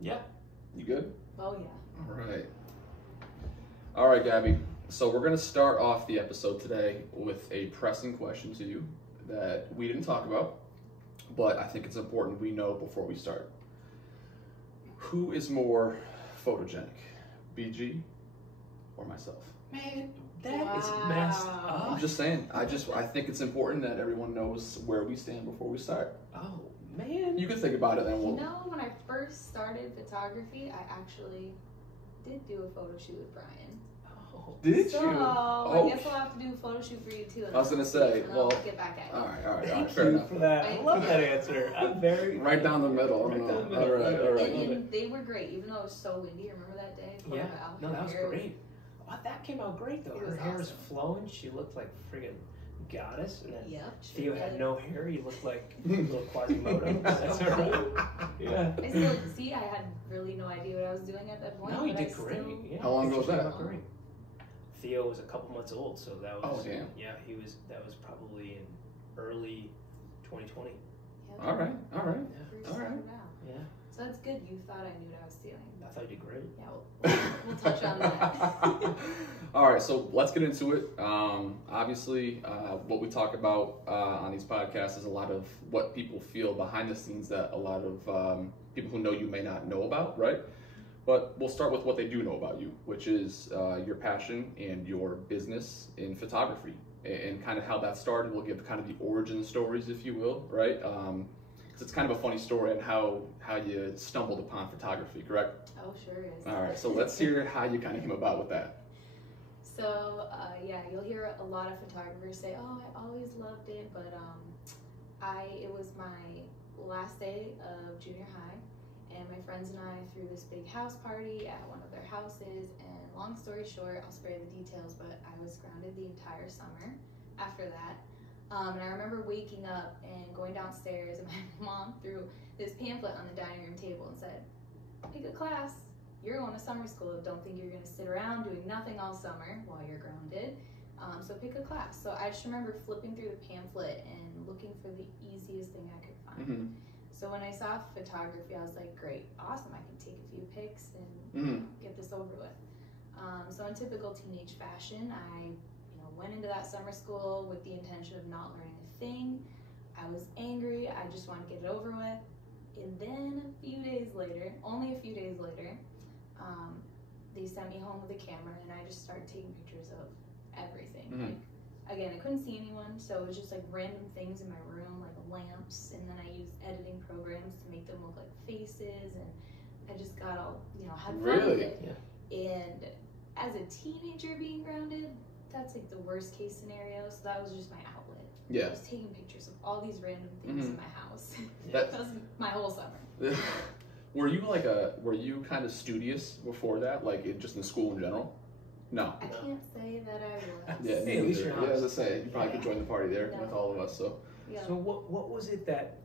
Yeah. You good? Oh, yeah. All right. All right, Gabby. So we're going to start off the episode today with a pressing question to you that we didn't talk about, but I think it's important we know before we start. Who is more photogenic, BG or myself? Man, that is messed up. I'm just saying. I think it's important that everyone knows where we stand before we start. Oh, man. You can think about it, and we'll. You know, when I first started photography, I actually did do a photo shoot with Brian. Did so, you? I guess I'll have to do a photo shoot for you too. I was gonna say, well, I'll get back at you. All right. Thank Fair you enough. for that. I love that answer. I'm very right down the middle. Right down the middle. All right. And they were great, even though it was so windy. Remember that day? Yeah. No, that was great. That came out great though. Her hair was flowing. She looked like friggin' goddess. And then Theo had no hair. He looked like a little Quasimodo. That's all right. Yeah. I still see. I had really no idea what I was doing at that point. No, you did great. Yeah. How long ago was that? Great. Theo was a couple months old, so that was. Oh damn. Yeah, that was probably in early 2020. Yeah. All right. Yeah. Yeah. So that's good. You thought I knew what I was doing. I thought you did great. Yeah, we'll touch on that. All right, so let's get into it. Obviously, what we talk about on these podcasts is a lot of what people feel behind the scenes that a lot of people who know you may not know about, right? But we'll start with what they do know about you, which is your passion and your business in photography, and kind of how that started. We'll give kind of the origin stories, if you will, right? Because it's kind of a funny story on how you stumbled upon photography, correct? Oh, sure is. All right, so let's hear how you kind of came about with that. So, you'll hear a lot of photographers say, oh, I always loved it, but it was my last day of junior high, and my friends and I threw this big house party at one of their houses, and long story short, I'll spare the details, but I was grounded the entire summer after that. And I remember waking up and going downstairs, and my mom threw this pamphlet on the dining room table and said, pick a class. You're going to summer school. Don't think you're going to sit around doing nothing all summer while you're grounded. So pick a class. So I just remember flipping through the pamphlet and looking for the easiest thing I could find. Mm-hmm. So when I saw photography, I was like, great, awesome. I can take a few pics and get this over with. So in typical teenage fashion, I went into that summer school with the intention of not learning a thing. I was angry. I just wanted to get it over with. And then only a few days later, they sent me home with a camera, and I just started taking pictures of everything. Like, again, I couldn't see anyone, so it was just like random things in my room, like lamps, and then I used editing programs to make them look like faces, and I just got all, had fun with it. Yeah. And as a teenager being grounded, that's like the worst case scenario, so that was just my outlet. Yeah. I was taking pictures of all these random things in my house. That was my whole summer. Were you kind of studious before that, like just in school in general? No. I can't say that I was. Yeah, hey, at least you're honest. As I say, you probably could join the party there with all of us. So. Yeah. So what was it that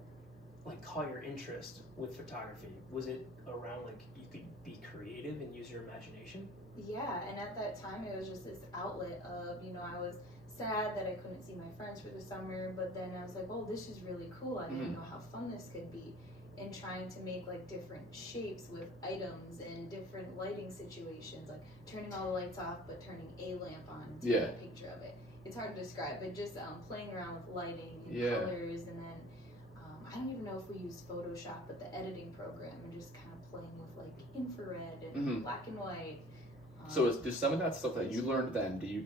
caught your interest with photography? Was it around you could be creative and use your imagination? Yeah, and at that time it was just this outlet of, I was sad that I couldn't see my friends for the summer, but then I was like, well, this is really cool. I didn't know how fun this could be. And trying to make different shapes with items and different lighting situations, like turning all the lights off but turning a lamp on and taking a picture of it. It's hard to describe, but just playing around with lighting and colors, and then I don't even know if we use Photoshop, but the editing program, and just kind of playing with infrared and black and white. So does some of that stuff that you learned then, do you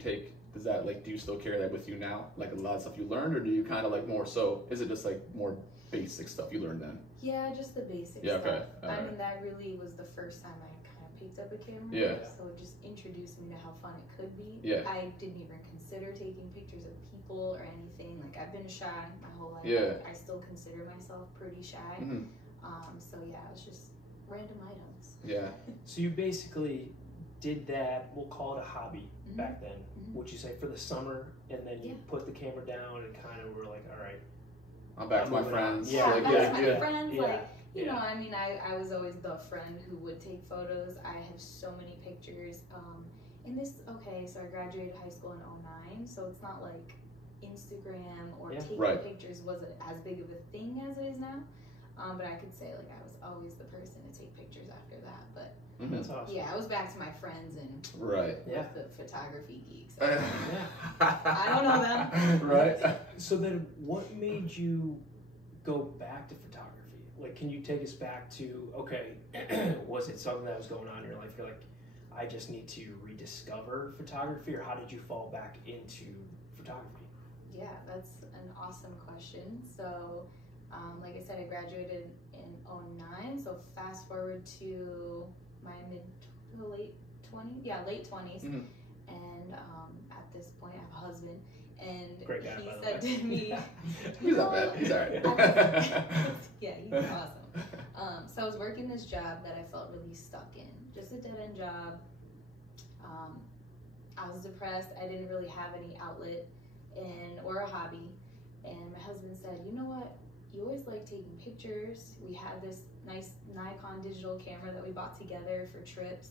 still carry that with you now? Like a lot of stuff you learned, or do you kind of more so, is it just more basic stuff you learned then? Yeah, just the basic stuff. Okay. I mean, that really was the first time I kind of picked up a camera. Yeah. So it just introduced me to how fun it could be. Yeah. I didn't even consider taking pictures of people or anything. I've been shy my whole life. Yeah. I still consider myself pretty shy. So yeah, it was just random items. Yeah. So you basically did that, we'll call it a hobby back then, would you say, for the summer, and then you put the camera down and kind of were like, all right, I'm back to my friends. Yeah, back to my friends. Yeah. I mean, I was always the friend who would take photos. I have so many pictures. So I graduated high school in 2009, so it's not like Instagram or taking pictures wasn't as big of a thing as it is now. But I could say I was always the person to take pictures after That's awesome. Yeah, I was back to my friends and the photography geeks. I don't know them. Right. So then, what made you go back to photography? Like, can you take us back to, okay, was it something that was going on in your life? You're like, I just need to rediscover photography, or how did you fall back into photography? Yeah, that's an awesome question. So, like I said, I graduated in 2009. So fast forward to my late 20s. Mm-hmm. And at this point, I have a husband. And great guy, he said to me, he's not bad. He's all right. Yeah, he's awesome. So I was working this job that I felt really stuck in, just a dead-end job. I was depressed. I didn't really have any outlet or a hobby. And my husband said, you know what? You always like taking pictures. We had this nice Nikon digital camera that we bought together for trips.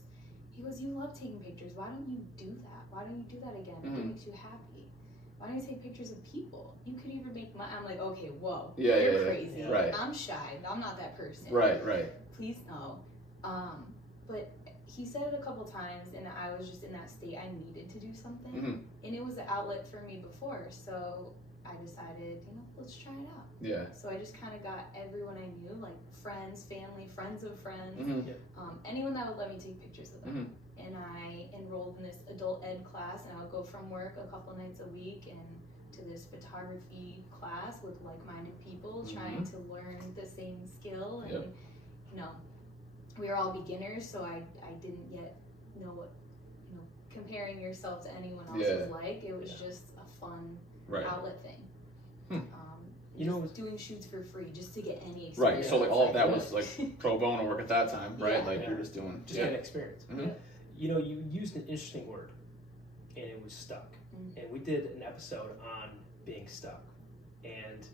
He goes, you love taking pictures. Why don't you do that? Why don't you do that again? It makes you happy. Why don't you take pictures of people? You could even make money. I'm like, okay, whoa, you're crazy. Yeah. Right. I'm shy. I'm not that person. Right. Please no. But he said it a couple times, and I was just in that state. I needed to do something, and it was an outlet for me before. So I decided, let's try it out. Yeah. So I just kind of got everyone I knew, like friends, family, friends of friends, anyone that would let me take pictures of them. And I enrolled in this adult ed class, and I would go from work a couple nights a week and to this photography class with like-minded people trying to learn the same skill. And we were all beginners, so I didn't yet know what comparing yourself to anyone else was like. It was just a fun outlet thing. Doing shoots for free just to get any experience. Right, so like all of that was like pro bono work at that time, right? You're just doing getting experience. You used an interesting word, and it was stuck. And we did an episode on being stuck, and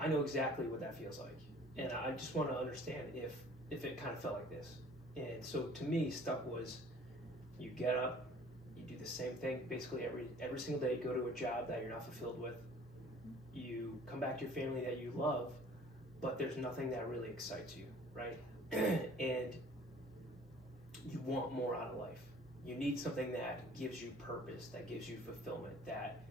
I know exactly what that feels like. And I just want to understand if it kind of felt like this. And so to me, stuck was you get up, you do the same thing basically every single day. You go to a job that you're not fulfilled with. You come back to your family that you love, but there's nothing that really excites you, right? And you want more out of life. You need something that gives you purpose, that gives you fulfillment, that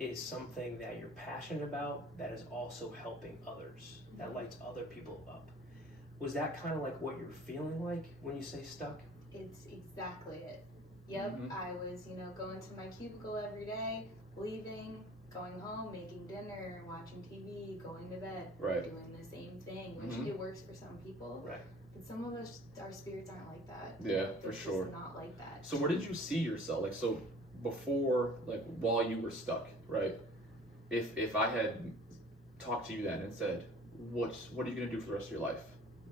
is something that you're passionate about, that is also helping others, that lights other people up. Was that kind of like what you're feeling like when you say stuck? It's exactly it. Yep, I was, going to my cubicle every day, leaving, going home, making dinner, watching TV, going to bed, doing the same thing, which it works for some people. Right. But some of us, our spirits aren't like that. Yeah, for sure. Just not like that. So where did you see yourself? Like, so before, like while you were stuck, right? If I had talked to you then and said, what are you going to do for the rest of your life?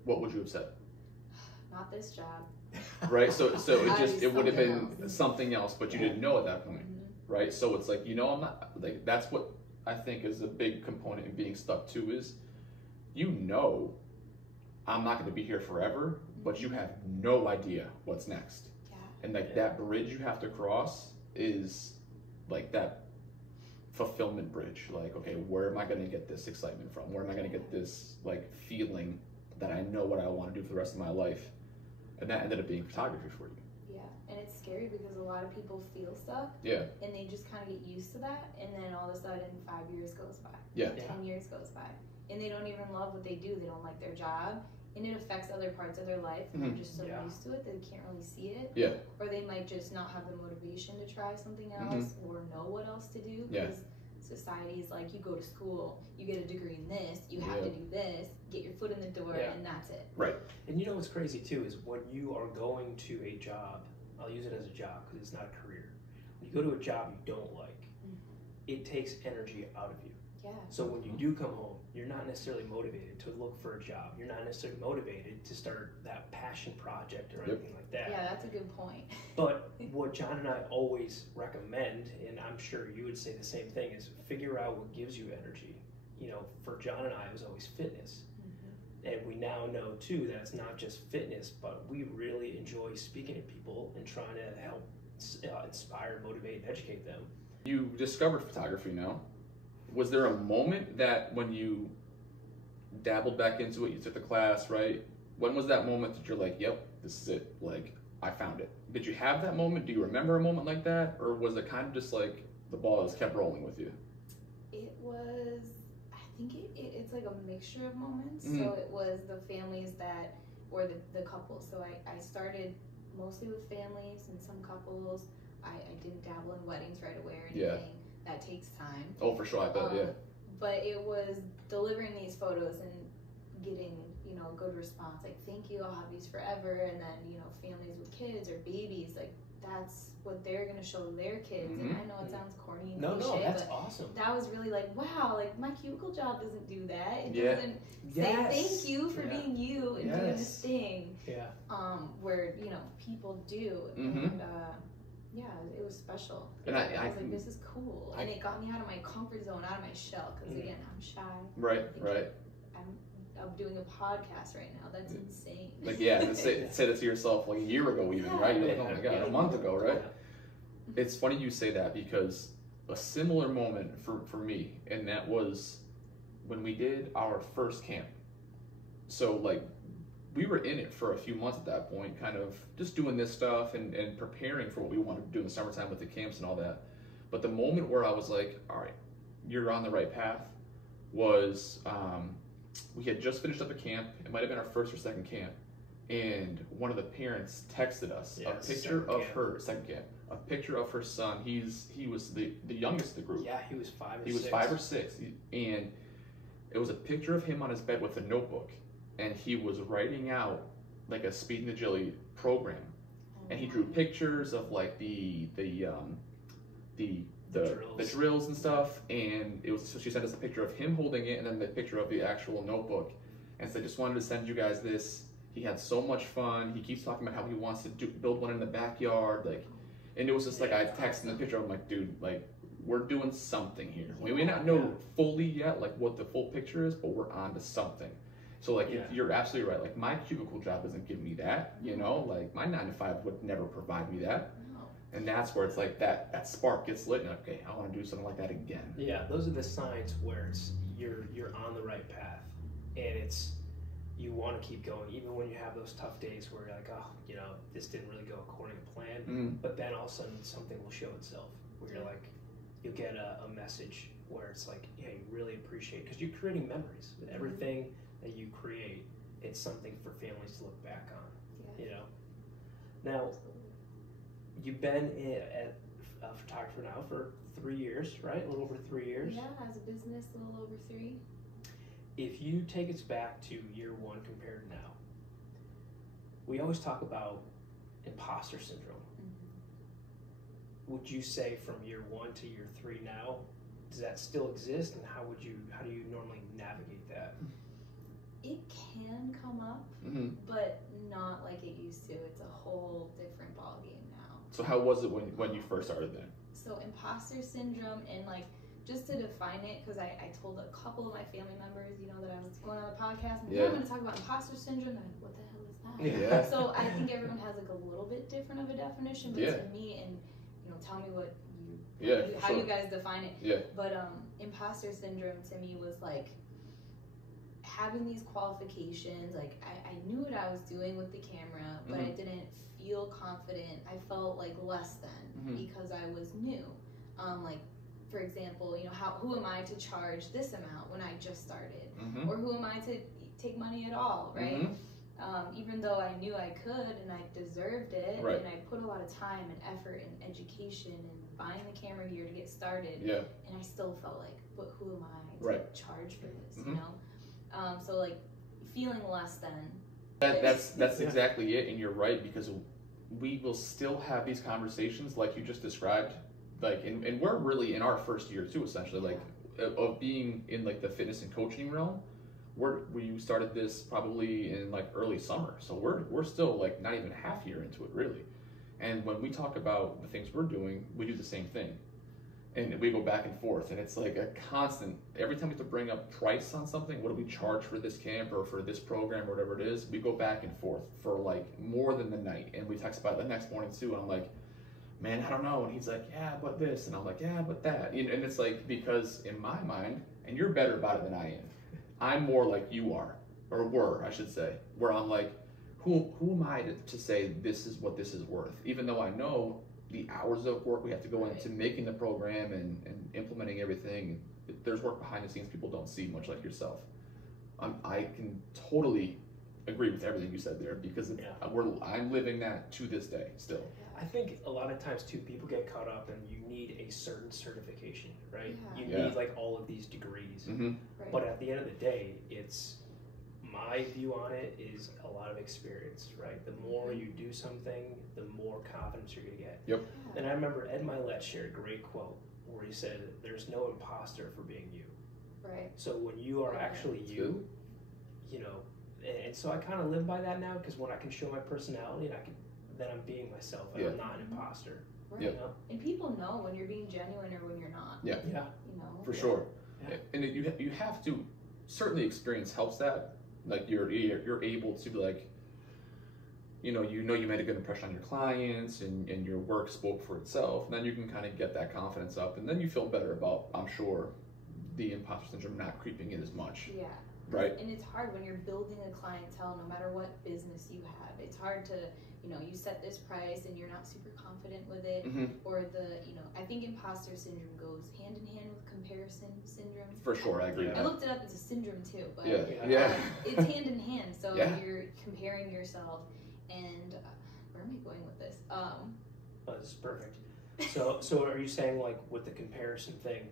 What would you have said? Not this job. Right? So it would have been something else, but you didn't know at that point. Right? So it's like, I'm not, like, that's what I think is a big component in being stuck too is, I'm not going to be here forever, but you have no idea what's next. Yeah. And like that bridge you have to cross is like that fulfillment bridge. Like, okay, where am I going to get this excitement from? Where am I going to get this like feeling that I know what I want to do for the rest of my life? And that ended up being photography for you. Yeah, and it's scary because a lot of people feel stuck. Yeah. And they just kind of get used to that, and then all of a sudden 5 years goes by. Yeah. 10 years goes by. And they don't even love what they do. They don't like their job. And it affects other parts of their life. And they're just so used to it that they can't really see it. Yeah. Or they might just not have the motivation to try something else or know what else to do. Because society is like, you go to school, you get a degree in this, you have to do this, get your foot in the door, and that's it. Right. And what's crazy too is when you are going to a job, I'll use it as a job because it's not a career. When you go to a job you don't like, it takes energy out of you. Yeah. So when you do come home, you're not necessarily motivated to look for a job. You're not necessarily motivated to start that passion project or anything like that. Yeah, that's a good point. But what John and I always recommend, and I'm sure you would say the same thing, is figure out what gives you energy. For John and I, it was always fitness. And we now know too that it's not just fitness, but we really enjoy speaking to people and trying to help inspire, motivate, and educate them. You discovered photography now. Was there a moment that when you dabbled back into it, you took the class, right? when was that moment that you're like, yep, this is it, like I found it? Did you have that moment? Do you remember a moment like that, or was it kind of just like the ball just kept rolling with you? It was, I think it's like a mixture of moments. So it was the families that, or the couples. So I started mostly with families and some couples. I didn't dabble in weddings right away or anything. Yeah. That takes time. Oh, for sure, I bet, yeah. But it was delivering these photos and getting, you know, a good response. Like, thank you, I'll have these forever. And then, you know, families with kids or babies, like, that's what they're going to show their kids. And I know it sounds corny and cliche, that's but awesome. That was really like, wow, like, my cubicle job doesn't do that. It doesn't say thank you for being you and doing this thing. Yeah. Where, you know, people do. And, yeah, it was special. And I was like, this is cool. And it got me out of my comfort zone, out of my shell. Because, again, I'm shy. Right. I'm doing a podcast right now. That's insane. Like, yeah, say that to yourself like a year ago even, right? You're like, oh my God, a month ago, right? It's funny you say that, because a similar moment for me, and that was when we did our first camp. So, like, we were in it for a few months at that point, kind of just doing this stuff and preparing for what we wanted to do in the summertime with the camps and all that. But the moment where I was like, all right, you're on the right path, was we had just finished up a camp. It might have been our first or second camp. And one of the parents texted us a picture of her, second camp, a picture of her son. He was the youngest of the group. Yeah, he was 5 or 6. He was 5 or 6. And it was a picture of him on his bed with a notebook. And he was writing out like a speed and agility program, and he drew pictures of like the drills and stuff. And it was, so she sent us a picture of him holding it, and then the picture of the actual notebook. And so I just wanted to send you guys this. He had so much fun. He keeps talking about how he wants to build one in the backyard, like. And it was just like I texted the picture. I'm like, dude, like, we're doing something here. We may not know fully yet like what the full picture is, but we're on to something. So, like, you're absolutely right. Like, my cubicle job doesn't give me that, you know? Like, my 9 to 5 would never provide me that. No. And that's where it's like that spark gets lit, and okay, I want to do something like that again. Yeah, those are the signs where it's you're on the right path, and it's you want to keep going, even when you have those tough days where you're like, oh, you know, this didn't really go according to plan. But then all of a sudden something will show itself where you're like, you'll get a message where it's like, hey, really appreciate, because you're creating memories. Everything that you create, it's something for families to look back on. You know. Now, you've been a photographer now for 3 years, right? A little over 3 years. Yeah, as a business, a little over 3. If you take us back to year 1 compared to now, we always talk about imposter syndrome. Would you say from year 1 to year 3 now, does that still exist, and how do you normally navigate that? It can come up, but not like it used to. It's a whole different ballgame now. So how was it when you first started then? So imposter syndrome, and like, just to define it, because I told a couple of my family members, you know, that I was going on the podcast, and I'm going to talk about imposter syndrome. They're like, what the hell is that? Yeah. So I think everyone has like a little bit different of a definition, but to me, and you know, tell me what how you guys define it. Yeah. But imposter syndrome to me was like having these qualifications. Like I knew what I was doing with the camera, but I didn't feel confident. I felt like less than because I was new. Like, for example, you know, who am I to charge this amount when I just started? Or who am I to take money at all, right? Even though I knew I could and I deserved it, and I put a lot of time and effort and education and buying the camera gear to get started, and I still felt like, but who am I to charge for this, you know? So like feeling less than. That's exactly it, and you're right, because we will still have these conversations like you just described, like, and we're really in our first year too, essentially, like of being in like the fitness and coaching realm. We started this probably in like early summer, so we're still like not even half year into it really. And when we talk about the things we're doing, we do the same thing, and we go back and forth, and it's like a constant. Every time we have to bring up price on something, what do we charge for this camp or for this program or whatever it is, we go back and forth for like more than the night, and we text about it the next morning too. And I'm like, man, I don't know. And he's like, yeah, but this, and I'm like, yeah, but that. You know, and it's like, because in my mind, and you're better about it than I am, I'm more like you are. or were, I should say, where I'm like, who am I to say this is what this is worth? Even though I know the hours of work we have to go into making the program and implementing everything. There's work behind the scenes people don't see, much like yourself. I can totally agree with everything you said there, because I'm living that to this day still. I think a lot of times too, people get caught up and you need a certain certification, right? You need like all of these degrees. But at the end of the day, it's, my view on it is a lot of experience, right? The more you do something, the more confidence you're gonna get. Yep. And I remember Ed Milet shared a great quote where he said, there's no imposter for being you. Right. So when you are actually you, you know, and so I kind of live by that now, because when I can show my personality and then I'm being myself, and I'm not an imposter. Right. You know? And people know when you're being genuine or when you're not. Yeah. Yeah. You know. For sure. Yeah. And you have to, certainly experience helps that. Like you're able to be like, you made a good impression on your clients, and your work spoke for itself, and then you can kind of get that confidence up, and then you feel better about, I'm sure, the imposter syndrome not creeping in as much. Yeah. Right. And it's hard when you're building a clientele, no matter what business you have. It's hard to, you set this price and you're not super confident with it, or I think imposter syndrome goes hand in hand with comparison syndrome. For sure, I agree. I looked it up, it's a syndrome too, but it's hand in hand. So you're comparing yourself, and where am I going with this? This is perfect. So are you saying, like, with the comparison thing,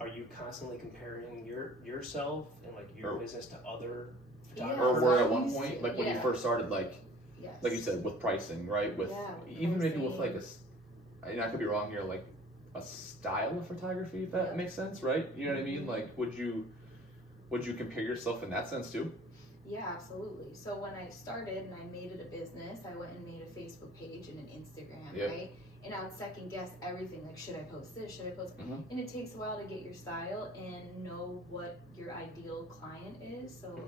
are you constantly comparing yourself and like your business to other photographers? Or were at one point, like when you first started, like you said, with pricing, right? With even maybe with like I could be wrong here, like a style of photography, if that makes sense, right? You know what I mean? Like, would you compare yourself in that sense too? Yeah, absolutely. So when I started and I made it a business, I went and made a Facebook page and an Instagram, right? And I would second guess everything, like, should I post this, should I post and it takes a while to get your style and know what your ideal client is. So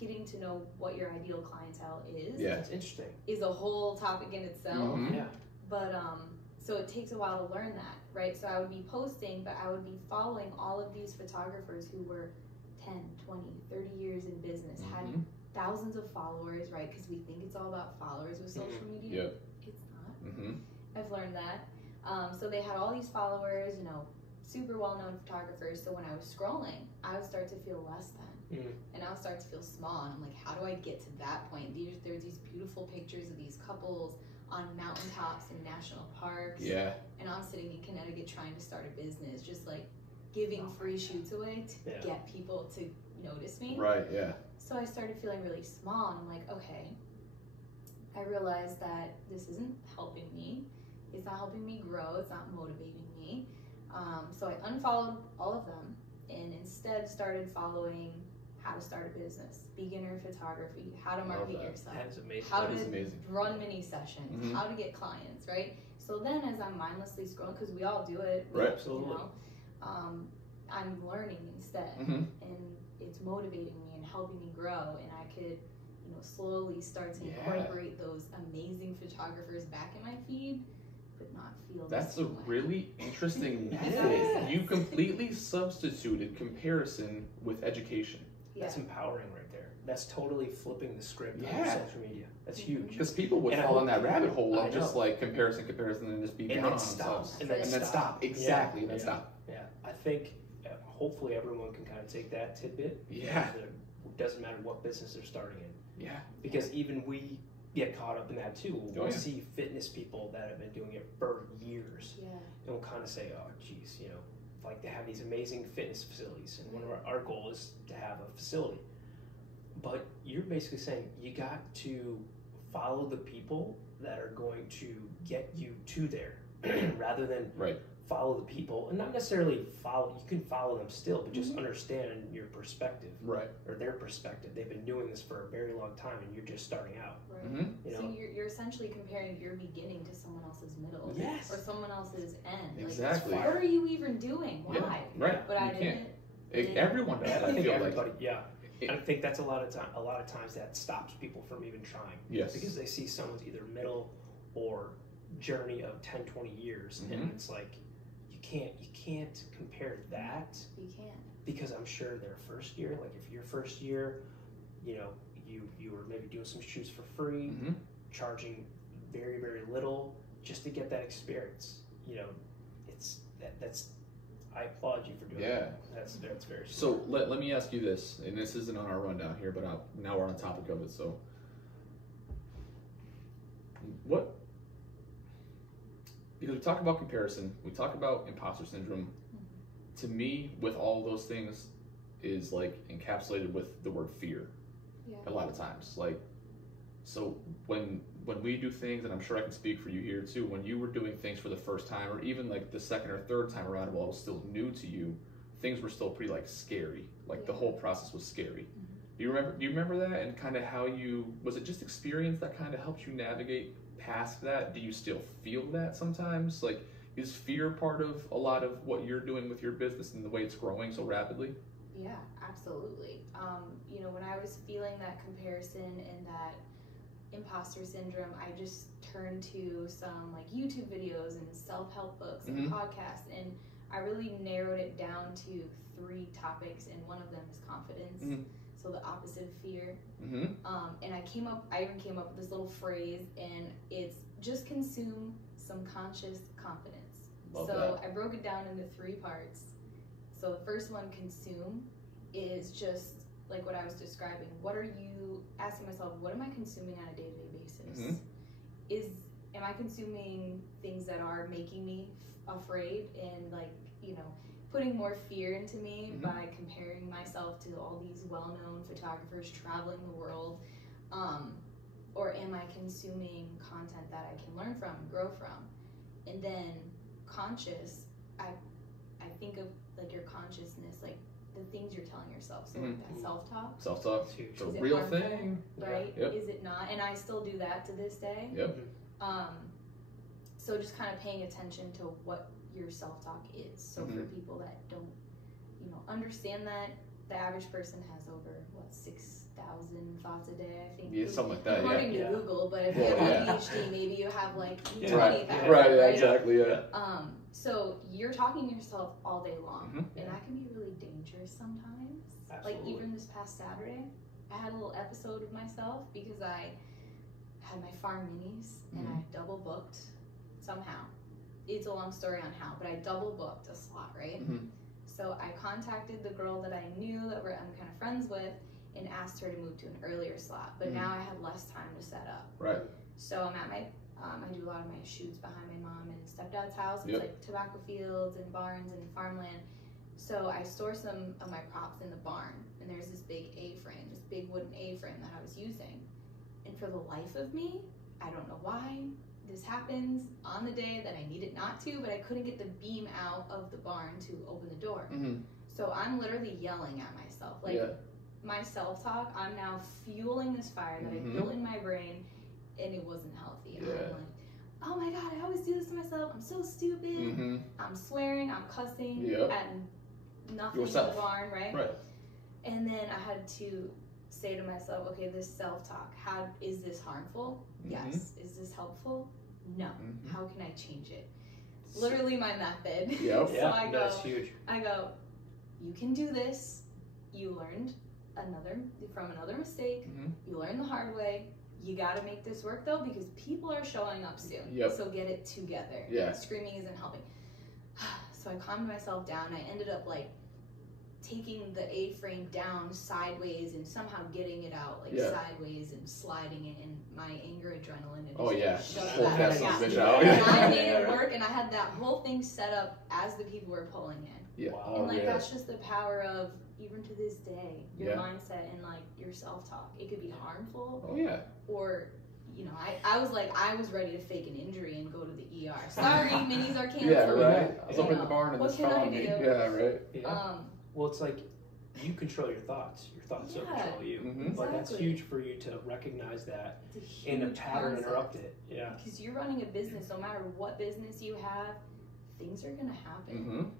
getting to know what your ideal clientele is, that's interesting, is a whole topic in itself. But so it takes a while to learn that, right? So I would be posting, but I would be following all of these photographers who were 10, 20, 30 years in business, had thousands of followers, right? Because we think it's all about followers with social media. It's not. I've learned that. So they had all these followers, super well-known photographers. So when I was scrolling, I would start to feel less than. And I would start to feel small. And I'm like, how do I get to that point? There's these beautiful pictures of these couples on mountaintops in national parks. Yeah. And I'm sitting in Connecticut trying to start a business, just like giving free shoots away to get people to notice me. Right, yeah. So I started feeling really small, and I'm like, okay, I realized that this isn't helping me. It's not helping me grow. It's not motivating me. So I unfollowed all of them and instead started following how to start a business, beginner photography, how to market yourself, how to run mini sessions, how to get clients, right? So then as I'm mindlessly scrolling, because we all do it, right? Absolutely. I'm learning instead, and it's motivating me and helping me grow, and I could slowly start to incorporate those amazing photographers back in my feed, but not feel that's a really interesting method. You completely substituted comparison with education. That's empowering right there. That's totally flipping the script on social media. That's huge. Because people would fall in that rabbit hole of just like comparison, and just be down on themselves. And then stop. Exactly, and then stop. Yeah, I think hopefully everyone can kind of take that tidbit. Yeah. It doesn't matter what business they're starting in. Yeah. Because even we get caught up in that too. We'll see fitness people that have been doing it for years. Yeah. And we'll kind of say, oh, geez, like they have these amazing fitness facilities. And one of our goal is to have a facility. But you're basically saying you got to follow the people that are going to get you to there rather than follow the people, and not necessarily follow, you can follow them still, but just understand your perspective, or their perspective. They've been doing this for a very long time and you're just starting out. So you're essentially comparing your beginning to someone else's middle, or someone else's end. Exactly. Like, what are you even doing? Why? Yeah. Right. But I didn't. Everyone does. I think everybody. I think that's a lot of times that stops people from even trying. Yes. Because they see someone's either middle or journey of 10, 20 years, and it's like you can't compare that. You can't. Because I'm sure their first year, like if your first year, you know, you were maybe doing some shoots for free, charging very, very little just to get that experience. You know, that's I applaud you for doing that. That's very smart. So let me ask you this, and this isn't on our rundown here, but now we're on the topic of it. So what? Because we talk about comparison, we talk about imposter syndrome. To me, with all those things, is like encapsulated with the word fear. A lot of times, like, so when we do things, and I'm sure I can speak for you here too, when you were doing things for the first time, or even like the second or third time around while it was still new to you, things were still pretty like scary. Like the whole process was scary. Do you remember that, and kind of how was it just experience that kind of helped you navigate past that? Do you still feel that sometimes? Like, is fear part of a lot of what you're doing with your business and the way it's growing so rapidly? Yeah, absolutely. You know, when I was feeling that comparison and that imposter syndrome, I just turned to some like YouTube videos and self-help books and podcasts, and I really narrowed it down to 3 topics, and one of them is confidence. So the opposite of fear. And I even came up with this little phrase, and it's just consume some conscious confidence. Love that. I broke it down into 3 parts. So the first one, consume, is just like what I was describing. What are you asking myself? What am I consuming on a day-to-day basis? Am I consuming things that are making me afraid and, like, you know, putting more fear into me by comparing myself to all these well-known photographers traveling the world? Or am I consuming content that I can learn from, grow from? And then conscious, I think of like your consciousness, like the things you're telling yourself. So like that self-talk. Self-talk, it's a real thing. Right? Is it not? And I still do that to this day. So just kind of paying attention to what your self-talk is. So for people that don't, you know, understand that, the average person has over, 6,000 thoughts a day, I think. Yeah, something like that, according to Google, but if you have ADHD, maybe you have like 20,000. Right, exactly, so you're talking to yourself all day long, and that can be really dangerous sometimes. Absolutely. Like even this past Saturday, I had a little episode of myself because I had my farm minis, and I double booked somehow. It's a long story on how, but I double booked a slot, right? So I contacted the girl that I knew that I'm kind of friends with and asked her to move to an earlier slot, but now I had less time to set up. Right. So I'm at my, I do a lot of my shoots behind my mom and stepdad's house. It's like tobacco fields and barns and farmland. So I store some of my props in the barn, and there's this big A-frame, this big wooden A-frame that I was using. And for the life of me, I don't know why this happens on the day that I need it not to, but I couldn't get the beam out of the barn to open the door. So I'm literally yelling at myself. Like my self-talk, I'm now fueling this fire that I built in my brain, and it wasn't healthy. And I'm like, oh my God, I always do this to myself. I'm so stupid. I'm swearing, I'm cussing at nothing in the barn, right? And then I had to say to myself, okay, this self-talk, how is this harmful? Yes. Is this helpful? No. How can I change it? Literally my method. So I go, that's huge. I go, you can do this. You learned from another mistake. You learned the hard way. You got to make this work though, because people are showing up soon. So get it together. Screaming isn't helping. So I calmed myself down. I ended up like taking the A-frame down sideways and somehow getting it out like sideways and sliding it, and my anger, adrenaline, and shut that out. And I made it work, and I had that whole thing set up as the people were pulling in. And like that's just the power of, even to this day, your mindset and like your self-talk. It could be harmful. Or, you know, I was ready to fake an injury and go to the ER. Sorry, minis are canceled. I was up in the barn and this fell on me. Well, it's like you control your thoughts. Your thoughts don't control you. But that's huge for you to recognize that in a pattern, interrupt it. Because you're running a business, no matter what business you have, things are going to happen.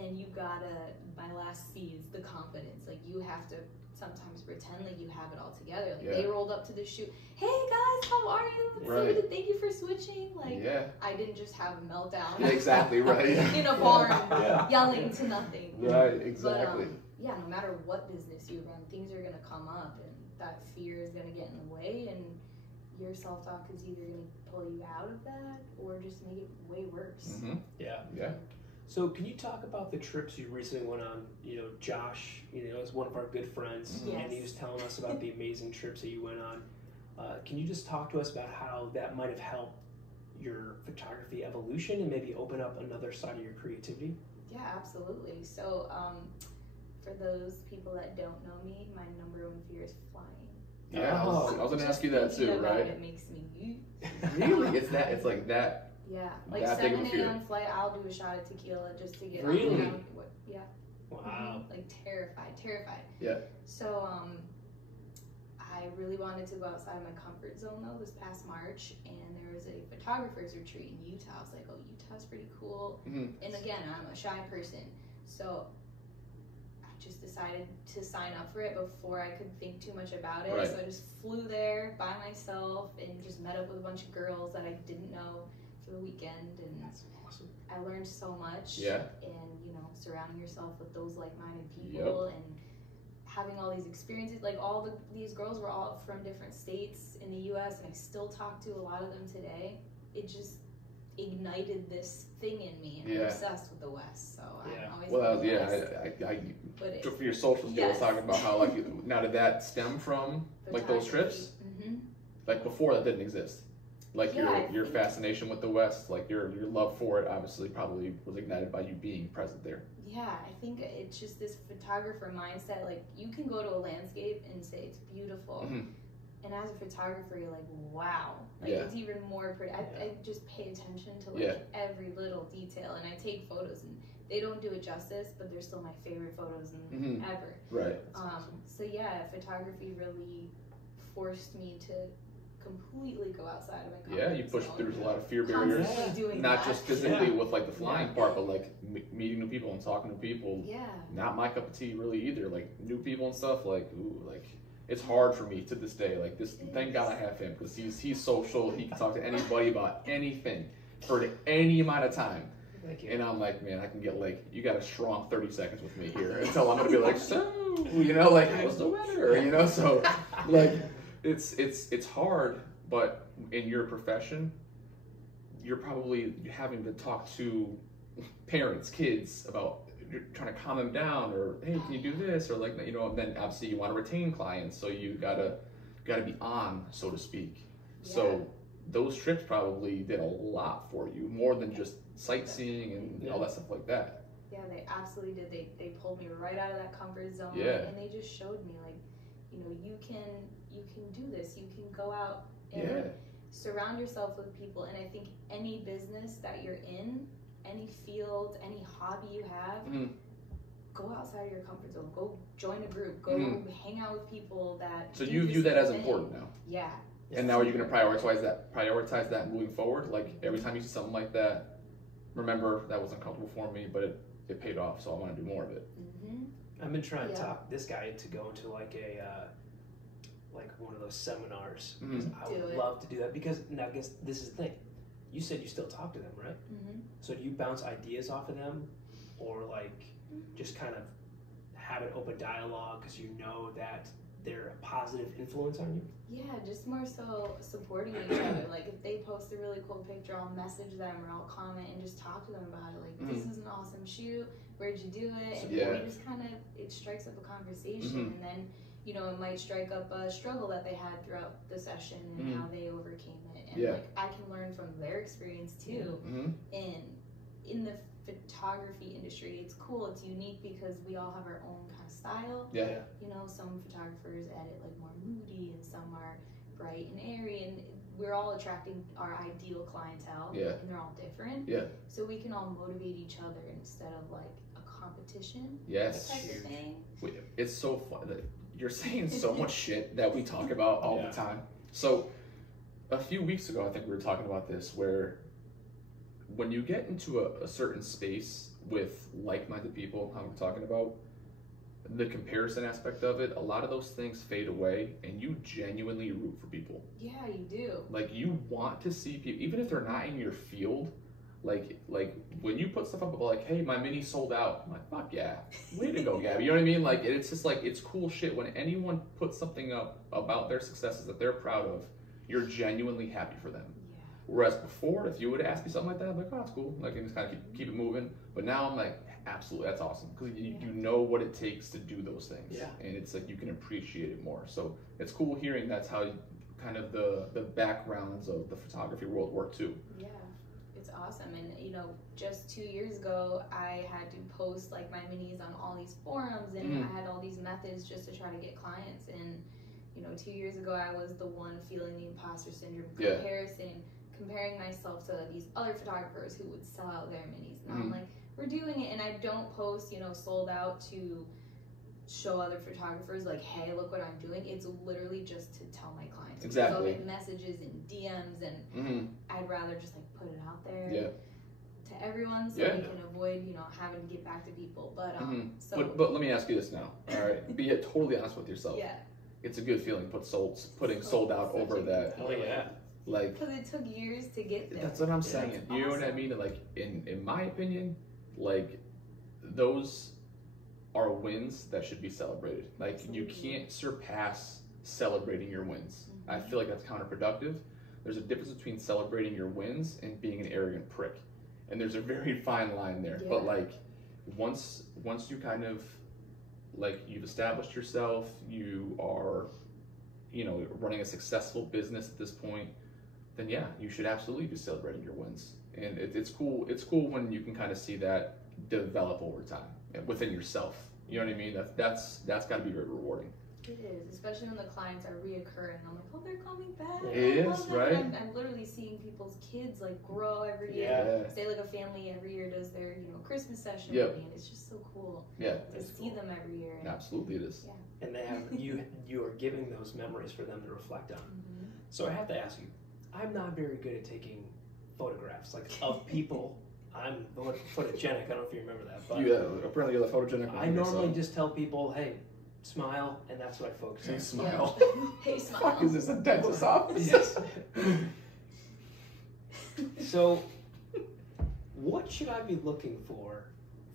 And you gotta, my last C is the confidence. Like you have to sometimes pretend like you have it all together. Like they rolled up to the shoot. Hey guys, how are you? It's so good to thank you for switching. Like I didn't just have a meltdown. In a barn, yelling to nothing. Exactly. But no matter what business you run, things are gonna come up, and that fear is gonna get in the way, and your self-talk is either gonna pull you out of that or just make it way worse. Yeah. So can you talk about the trips you recently went on? You know, Josh, is one of our good friends, and he was telling us about the amazing trips that you went on. Can you just talk to us about how that might have helped your photography evolution and maybe open up another side of your creativity? Yeah, absolutely. So for those people that don't know me, my number one fear is flying. Yeah, I was going to ask you that too, right? It makes me really? It's like that? Yeah, like that 7 a.m. flight, I'll do a shot of tequila just to get really? out. Yeah. Wow. Like terrified. Yeah. So I really wanted to go outside of my comfort zone though this past March, and there was a photographer's retreat in Utah. I was like, oh, Utah's pretty cool. And again, I'm a shy person, so I just decided to sign up for it before I could think too much about it. Right. So I just flew there by myself and just met up with a bunch of girls that I didn't know for the weekend, and that's awesome. I learned so much. Yeah. And surrounding yourself with those like-minded people and having all these experiences. Like these girls were all from different states in the U.S. and I still talk to a lot of them today. It just ignited this thing in me, and I'm obsessed with the West. So I'm always for your social skills, talking about how like now did that stem from like those trips? Like before that didn't exist. Like your fascination with the West, like your love for it, obviously probably was ignited by you being present there. Yeah, I think it's just this photographer mindset. Like you can go to a landscape and say it's beautiful, and as a photographer, you're like, wow, like it's even more pretty. I just pay attention to like every little detail, and I take photos, and they don't do it justice, but they're still my favorite photos ever. Right. So yeah, photography really forced me to completely go outside of my comfort zone. You pushed through a lot of fear barriers, not just physically with like the flying part, but like meeting new people and talking to people. Not my cup of tea really either. Like new people and stuff. Like it's hard for me to this day. Like this, thank God I have him, because he's social. He can talk to anybody about anything for any amount of time. And I'm like, man, I can get like, you got a strong 30 seconds with me here until I'm gonna be like, so like what's the weather? So like. It's hard, but in your profession, you're probably having to talk to parents, kids about you're trying to calm them down, or hey, can you do this, or like and then obviously you want to retain clients, so you gotta be on, so to speak. So those trips probably did a lot for you, more than just sightseeing and all that stuff like that. Yeah, they absolutely did. They pulled me right out of that comfort zone, and they just showed me like, you can do this. You can go out and surround yourself with people. And I think any business that you're in, any field, any hobby you have, go outside of your comfort zone. Go join a group. Go hang out with people that. So you view that as important now. Yeah. And now are you going to prioritize that moving forward? Like every time you see something like that, remember that was uncomfortable for me, but it paid off. So I want to do more of it. I've been trying to talk this guy into going to like one of those seminars, because I would love to do that. Because now I guess this is the thing. You said you still talk to them, right? So do you bounce ideas off of them, or like just kind of have an open dialogue because you know that they're a positive influence on you? Yeah, just more so supporting each other. Like if they post a really cool picture, I'll message them or I'll comment and just talk to them about it. Like this is an awesome shoot. Where'd you do it? And we just kind of, it strikes up a conversation, and then it might strike up a struggle that they had throughout the session and how they overcame it. And like I can learn from their experience too. And in the photography industry, it's cool, it's unique because we all have our own kind of style. Some photographers edit like more moody and some are bright and airy, and we're all attracting our ideal clientele, and they're all different. So we can all motivate each other instead of like a competition type of thing. It's so fun that you're saying so much shit that we talk about all the time. So a few weeks ago, I think we were talking about this, where when you get into a certain space with like-minded people, how we're talking about, the comparison aspect of it, a lot of those things fade away and you genuinely root for people. Yeah, you do. Like you want to see people, even if they're not in your field, Like when you put stuff up about like, hey, my mini sold out. I'm like, fuck yeah, way to go, Gabby. You know what I mean? Like it's just like it's cool shit when anyone puts something up about their successes that they're proud of. You're genuinely happy for them. Yeah. Whereas before, if you would ask me something like that, I'm like, oh, that's cool. Like, and just kind of keep it moving. But now I'm like, absolutely, that's awesome because you know what it takes to do those things. Yeah. And it's like you can appreciate it more. So it's cool hearing that's how kind of the backgrounds of the photography world work too. Yeah. It's awesome. And you know, just 2 years ago I had to post like my minis on all these forums, and I had all these methods just to try to get clients. And you know, 2 years ago I was the one feeling the imposter syndrome comparing myself to these other photographers who would sell out their minis. And I'm like, we're doing it. And I don't post, you know, sold out to show other photographers like, hey, look what I'm doing. It's literally just to tell my clients. Exactly. I'll get messages and DMs, and I'd rather just like put it out there to everyone so they can avoid, you know, having to get back to people. But but let me ask you this now. All right, be totally honest with yourself. Yeah. It's a good feeling putting sold out over that. Oh yeah. Like, because it took years to get there. That's what I'm saying. You know what I mean? Like in my opinion, like those are wins that should be celebrated. Like you can't surpass celebrating your wins. I feel like that's counterproductive. There's a difference between celebrating your wins and being an arrogant prick, and there's a very fine line there. But like once you kind of like you've established yourself, you are, you know, running a successful business at this point, then yeah, you should absolutely be celebrating your wins. And it's cool. It's cool when you can kind of see that develop over time within yourself. You know what I mean? That's got to be very rewarding. It is, especially when the clients are reoccurring. I'm like, oh, they're coming back. It is, right? I'm literally seeing people's kids like grow every year. Say like a family every year does their, you know, Christmas session with me, and it's just so cool. Yeah, to see them every year. Absolutely, it is. Yeah. And they have you are giving those memories for them to reflect on. So I have to ask you, I'm not very good at taking photographs like of people. I'm photogenic. I don't know if you remember that, but apparently you're the photogenic. I normally just tell people, hey, smile, and that's what I focus on. Hey, smile. Hey, smile. Fuck, is this a dentist's office? Yes. So, what should I be looking for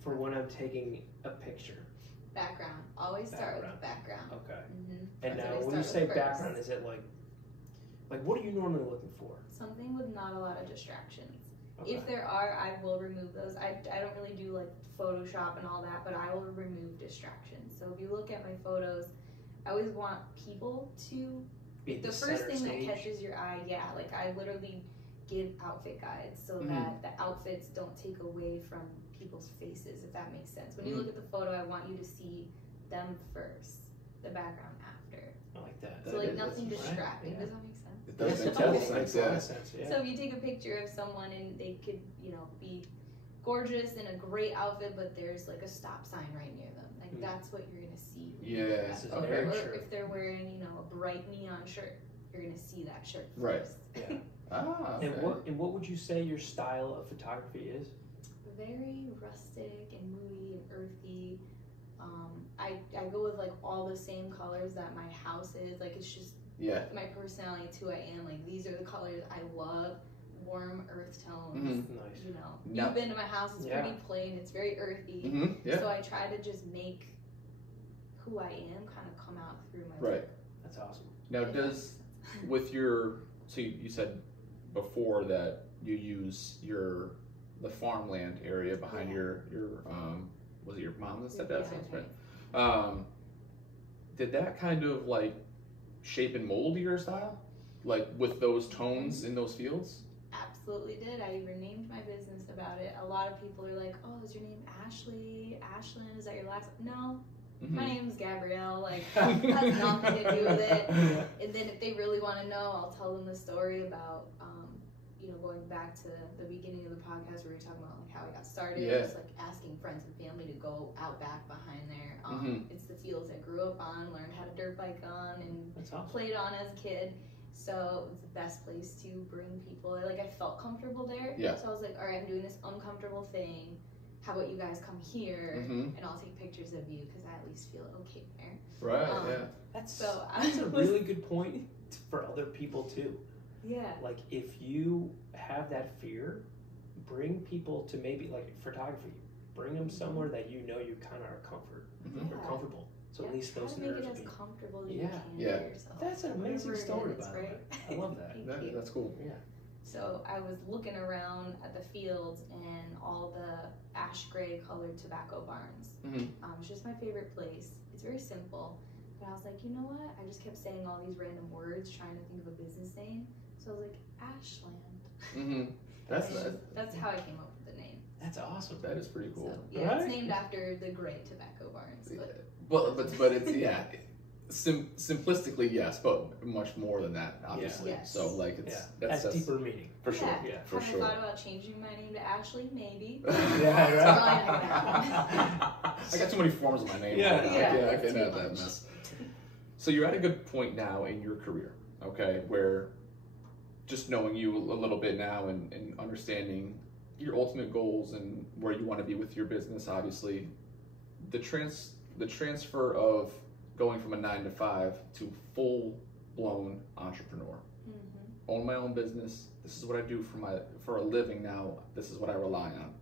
when I'm taking a picture? Background. Always start with background. Okay. And now, when you say background, is it like what are you normally looking for? Something with not a lot of distractions. Okay. If there are, I will remove those. I don't really do like Photoshop and all that, but I will remove distractions. So if you look at my photos, I always want people to be the first thing that catches your eye. Yeah, like I literally give outfit guides so that the outfits don't take away from people's faces, if that makes sense. When you look at the photo, I want you to see them first, the background after. I like that. So like nothing distracting. Right? Does that make sense? It does make total sense, yeah. So if you take a picture of someone and they could, you know, be gorgeous in a great outfit, but there's like a stop sign right near them. Like that's what you're gonna see. Yeah. Okay. Or if they're wearing, you know, a bright neon shirt, you're gonna see that shirt first. Right. Yeah. And what would you say your style of photography is? Very rustic and moody and earthy. I go with like all the same colors that my house is. Like it's just my personality, it's who I am. Like these are the colors I love. Warm earth tones. Nice. You know, you've been to my house. It's pretty plain. It's very earthy. So I try to just make who I am kind of come out through my work. That's awesome. Now, with your so you said before that you use the farmland area behind your was it your mom's and stepdad's house, right? Did that kind of like shape and mold your style, like with those tones in those fields? Absolutely did. I even named my business about it. A lot of people are like, "Oh, is your name Ashley? Ashlyn? Is that your last?" No, my name's Gabrielle. Like has nothing to do with it. And then if they really want to know, I'll tell them the story about you know, going back to the beginning of the podcast where we were talking about like how I got started. Just like asking friends and family to go out back behind there. It's the fields I grew up on, learned how to dirt bike on, and played on as a kid. So it's the best place to bring people. Like I felt comfortable there. So I was like, all right, I'm doing this uncomfortable thing. How about you guys come here and I'll take pictures of you because I at least feel okay there. Right. That's a really good point for other people too. Yeah. Like if you have that fear bring people to maybe like photography. Bring them somewhere that you know you kind of are comfortable. So at least those nerves. Make it as comfortable as you can for yourself. That's an amazing story, by the way. I love that. That's cool. Yeah. So I was looking around at the fields and all the ash gray colored tobacco barns. It's just my favorite place. It's very simple, but I was like, you know what? I just kept saying all these random words, trying to think of a business name. So I was like, Ashland. That's how I came up with the name. That's awesome. That is pretty cool. So, it's named after the gray tobacco barns. But it's simplistically yes, but much more than that, obviously. Yes. So like that's deeper meaning for sure. Yeah, for sure. Have I thought about changing my name to Ashley? Maybe. I got too many forms of my name. I can't have that mess. So you're at a good point now in your career, okay, where just knowing you a little bit now and understanding your ultimate goals and where you want to be with your business, obviously, the transfer of going from a 9-to-5 to full-blown entrepreneur. Own my own business. This is what I do for a living now. This is what I rely on.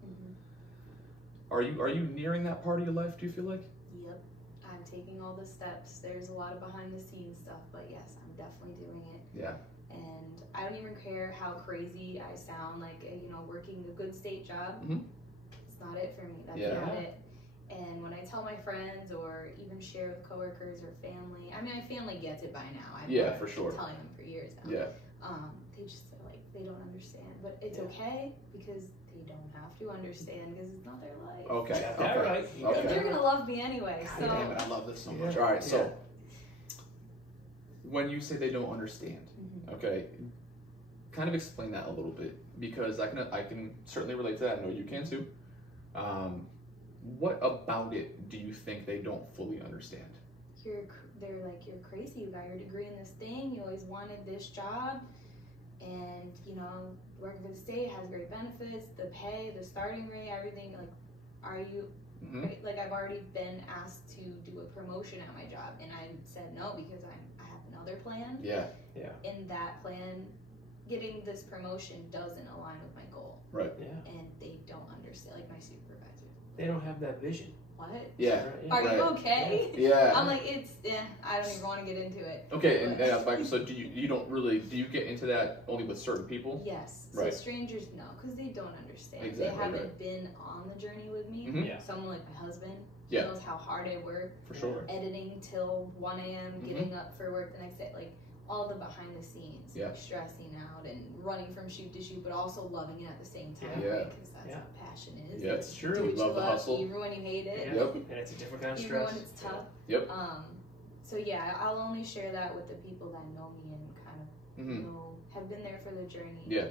Are you nearing that part of your life, do you feel like? Yep. I'm taking all the steps. There's a lot of behind the scenes stuff, but yes, I'm definitely doing it. Yeah. And I don't even care how crazy I sound, like, working a good state job. It's not it for me. That's not it. And when I tell my friends or even share with coworkers or family, I mean, my family gets it by now. I've been for sure. telling them for years now. Yeah. They just they don't understand, but it's okay because they don't have to understand because it's not their life. Okay. Right. And they're gonna love me anyway. So. Damn it, I love this so much. All right, so when you say they don't understand, okay, kind of explain that a little bit because I can certainly relate to that. I know you can too. What about it do you think they don't fully understand? They're like, you're crazy. You got your degree in this thing. You always wanted this job, and working for the state has great benefits. The pay, the starting rate, everything. Like, are you? Like, I've already been asked to do a promotion at my job, and I said no because I have another plan. Yeah. In that plan, getting this promotion doesn't align with my goal. Right. Yeah. And they don't understand. Like my supervisor. They don't have that vision. What? Yeah. Are you okay? Yeah. I'm like, I don't even want to get into it. Okay, and I was like, so do you get into that only with certain people? Yes. Right. So strangers, no, because they don't understand. Exactly, they haven't been on the journey with me. Someone like my husband, he knows how hard I work. For sure. Editing till 1 a.m., getting up for work the next day, like all the behind the scenes, like stressing out and running from shoot to shoot, but also loving it at the same time, right? Because that's what passion is. Yeah, it's true. Do what Love you the love, hustle. even when you hate it. Yep. And it's a different kind of stress. Even when it's tough. Yep. So I'll only share that with the people that know me and kind of have been there for the journey. Yeah.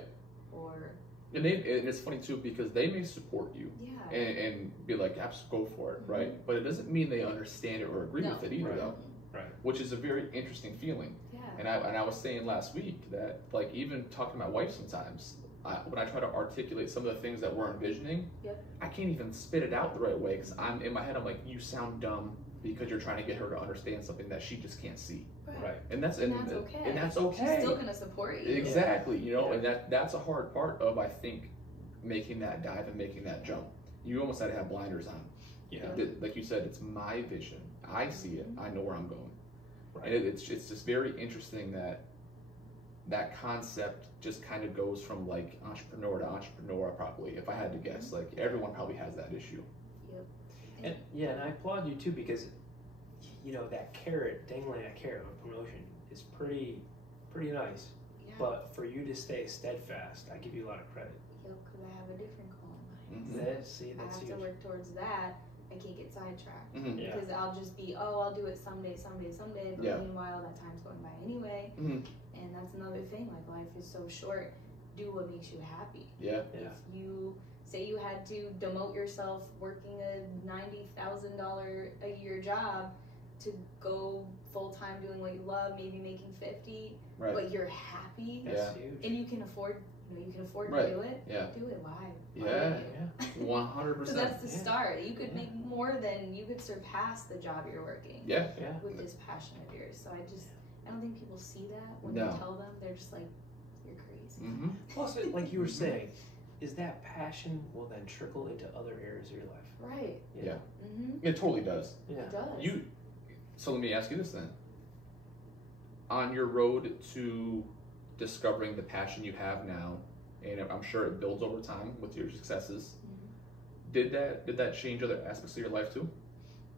And it's funny too because they may support you. Yeah. And be like, go for it, right? But it doesn't mean they understand it or agree with it either, though. Right. Which is a very interesting feeling. Yeah. And I was saying last week that, like, even talking to my wife sometimes, when I try to articulate some of the things that we're envisioning, I can't even spit it out the right way because I'm in my head. I'm like, you sound dumb because you're trying to get her to understand something that she just can't see. Right. And that's okay. And that's okay. She's still gonna support you. Exactly. And that's a hard part of, I think, making that dive and making that jump. You almost had to have blinders on. Yeah. Like you said, it's my vision. I see it. I know where I'm going. Right. And it's just very interesting that concept just kind of goes from like entrepreneur to entrepreneur, probably, if I had to guess. Like everyone probably has that issue. Yep. And I applaud you too because that carrot, dangling that carrot of promotion is pretty nice. Yeah. But for you to stay steadfast, I give you a lot of credit. Yep, because I have a different goal in mind. That's I have huge. to work towards that. I can't get sidetracked Yeah. because I'll just be, I'll do it someday. But meanwhile, that time's going by anyway. And that's another thing. Like, life is so short. Do what makes you happy. Yeah. If you say you had to demote yourself working a $90,000 a year job to go full time doing what you love, maybe making $50, but you're happy, that's huge. and you can afford. You can afford to do it. Yeah. Do it. Why? Yeah. 100%. So that's the start. You could make more than you could surpass the job you're working. Yeah. With this passion of yours. So I don't think people see that when you tell them. They're just like, you're crazy. Plus, like you were saying, is that passion will then trickle into other areas of your life. Right. Yeah. Mm-hmm. It totally does. Yeah. It does. So let me ask you this then. On your road to discovering the passion you have now, and I'm sure it builds over time with your successes, did that change other aspects of your life too?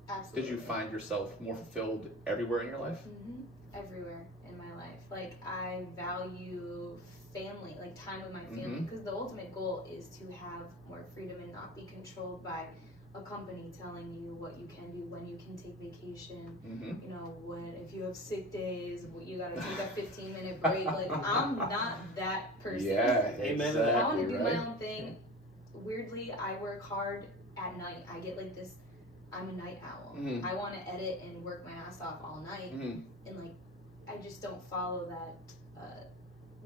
Absolutely. Did you find yourself more fulfilled everywhere in your life? Everywhere in my life. Like, I value family, like time with my family, because the ultimate goal is to have more freedom and not be controlled by a company telling you what you can do, when you can take vacation, you know, if you have sick days, you gotta take a 15-minute break. Like, I'm not that person. Yeah, amen. I want to do my own thing. Weirdly, I work hard at night. I get like this, I'm a night owl. I want to edit and work my ass off all night, and like, I just don't follow that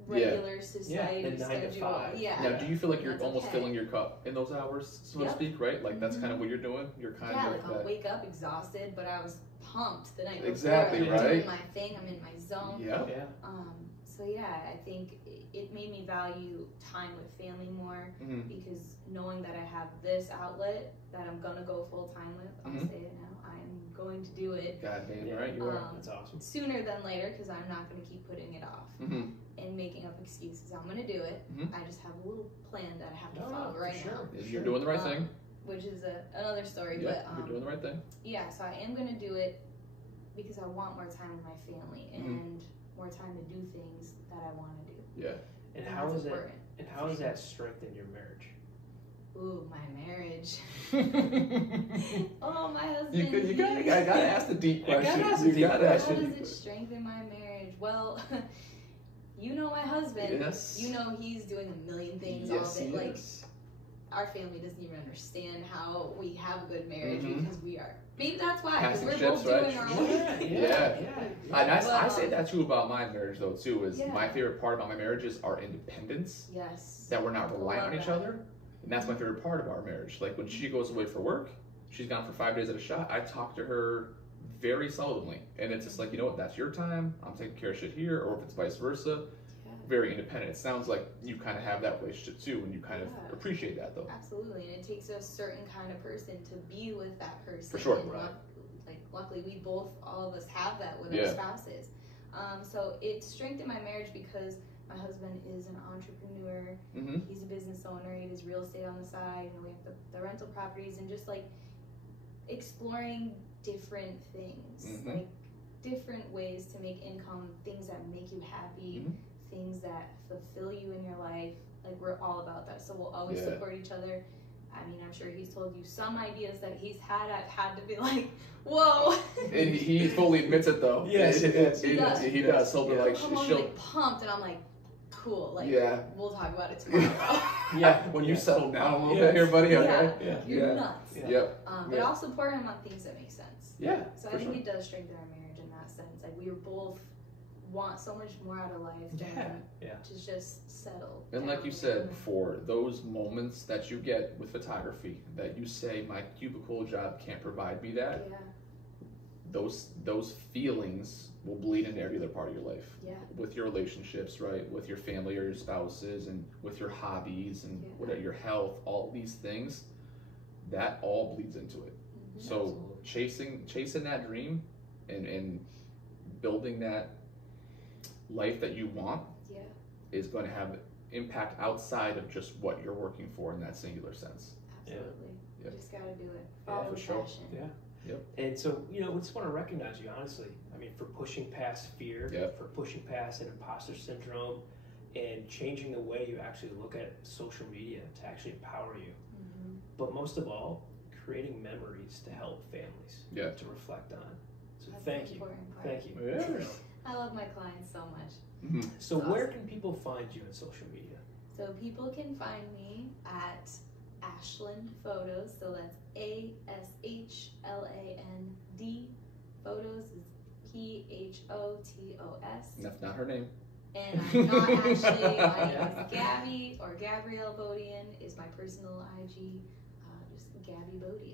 regular society schedule. Now, do you feel like you're almost filling your cup in those hours, so to speak, right? Like, that's kind of what you're doing? You're kind of like, I'll wake up exhausted, but I was pumped the night before. Exactly, I'm doing my thing. I'm in my zone. Yeah. So yeah, I think it made me value time with family more, because knowing that I have this outlet that I'm gonna go full time with, I'll say it now, I'm going to do it. God damn right you are. That's awesome. Sooner than later, because I'm not gonna keep putting it off and making up excuses. I'm gonna do it. I just have a little plan that I have to follow now. You're doing the right thing. Which is another story, but you're doing the right thing. Yeah, so I am gonna do it because I want more time with my family and more time to do things that I want to do. Yeah. And how is it? And how does that strengthen your marriage? Ooh, my marriage. Oh, my husband. You gotta ask the deep questions. How does it strengthen my marriage? Well, you know my husband. Yes. You know he's doing a million things all day. Like, our family doesn't even understand how we have a good marriage because we are. Maybe that's why, because we're both doing our own. I say that too about my marriage, though, too, is my favorite part about my marriage is our independence. Yes. That we're not reliant on each other. And that's my favorite part of our marriage. Like, when she goes away for work, she's gone for 5 days at a shot, I talk to her very seldomly. And it's just like, you know what, that's your time. I'm taking care of shit here. Or if it's vice versa. Very independent. It sounds like you kind of have that relationship too, and you kind of appreciate that, though. Absolutely, and it takes a certain kind of person to be with that person. For sure. And luckily, we both, all of us, have that with our spouses. So it strengthened my marriage because my husband is an entrepreneur. He's a business owner. He does real estate on the side, and we have the rental properties, and just like exploring different things, like different ways to make income, things that make you happy. Things that fulfill you in your life. Like, we're all about that, so we'll always support each other. I mean, I'm sure he's told you some ideas that he's had. I've had to be like, whoa. And he fully admits it, though. Yes, he does. He'll be like, she'll pumped, and I'm like, cool. Like, we'll talk about it tomorrow. When you settle down a little bit here, buddy. Okay. You're nuts. But I'll support him on things that make sense. So I think it does strengthen our marriage in that sense. Like, we both want so much more out of life than to just settle. And like you said before, those moments that you get with photography, that you say, my cubicle job can't provide me that, those feelings will bleed into every other part of your life. With your relationships, right? With your family or your spouses, and with your hobbies, and whatever, your health, all these things, that all bleeds into it. So chasing that dream and building that life that you want is going to have impact outside of just what you're working for in that singular sense. Absolutely. You just got to do it. Follow the passion. And so, we just want to recognize you, honestly. I mean, for pushing past fear, for pushing past an imposter syndrome, and changing the way you actually look at social media to actually empower you. But most of all, creating memories to help families to reflect on. So thank you. Thank you. I love my clients so much. So where can people find you on social media? So people can find me at Ashland Photos. So that's ASHLAND. Photos is PHOTOS. That's not her name. And I'm not Ashley. My name is Gabby, or Gabrielle Bodian is my personal IG. Just Gabby Bodian.